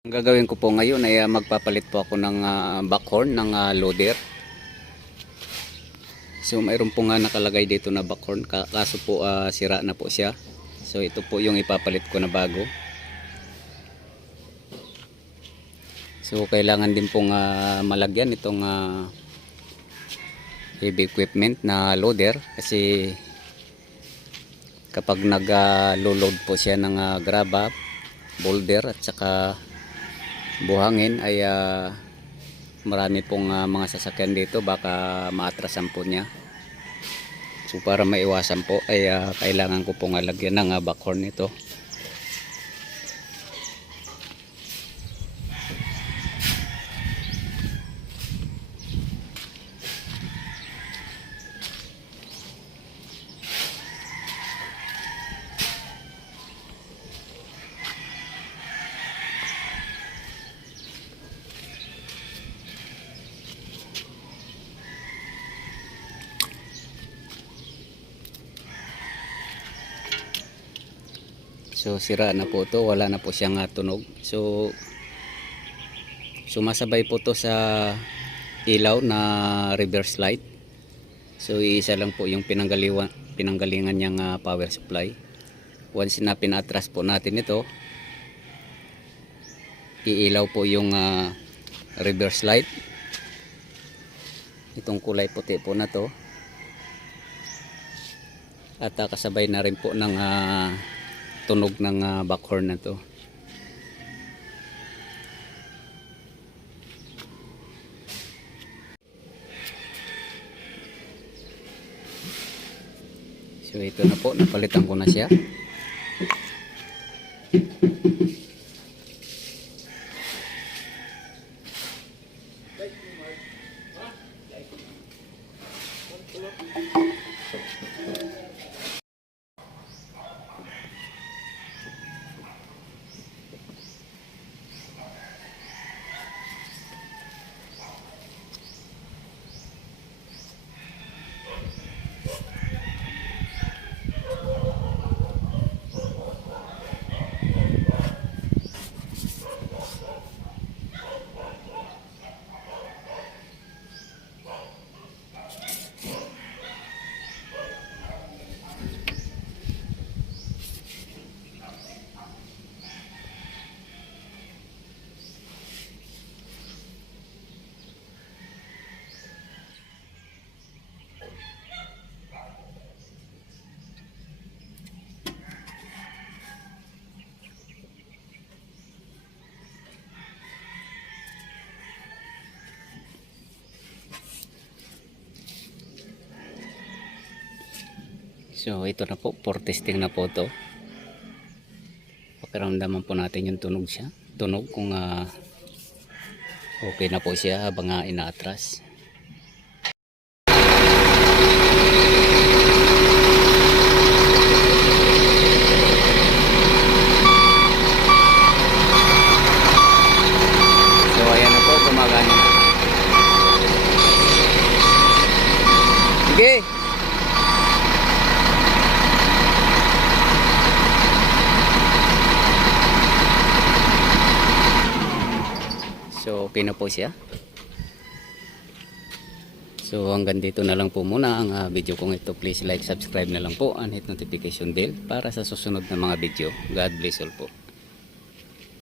Ang gagawin ko po ngayon ay magpapalit po ako ng backhorn ng loader. So mayroon po nga nakalagay dito na backhorn, kaso po sira na po siya. So ito po yung ipapalit ko na bago. So kailangan din pong malagyan itong heavy equipment na loader, kasi kapag nag-load po siya ng graba, boulder at saka buhangin ay marami pong mga sasakyan dito, baka maatrasan po niya. So para maiwasan po ay kailangan ko pong lagyan ng backhorn nito. So sira na po to, wala na po siyang tunog. So sumasabay po to sa ilaw na reverse light. So isa lang po yung pinanggalingan niyang power supply. Once na pinatras po natin ito, iilaw po yung reverse light. Itong kulay puti po na to. At kasabay na rin po ng tunog ng backhorn na to. So ito na po, napalitan ko na siya. So ito na po, for testing na po to. Pakiramdaman po natin yung tunog kung okay na po siya habang inaatras. So ayan na po, gumagana na. Sige! So okay na po siya. So hanggang dito na lang po muna ang video kong ito. Please like, subscribe na lang po and hit notification bell para sa susunod na mga video. God bless all po.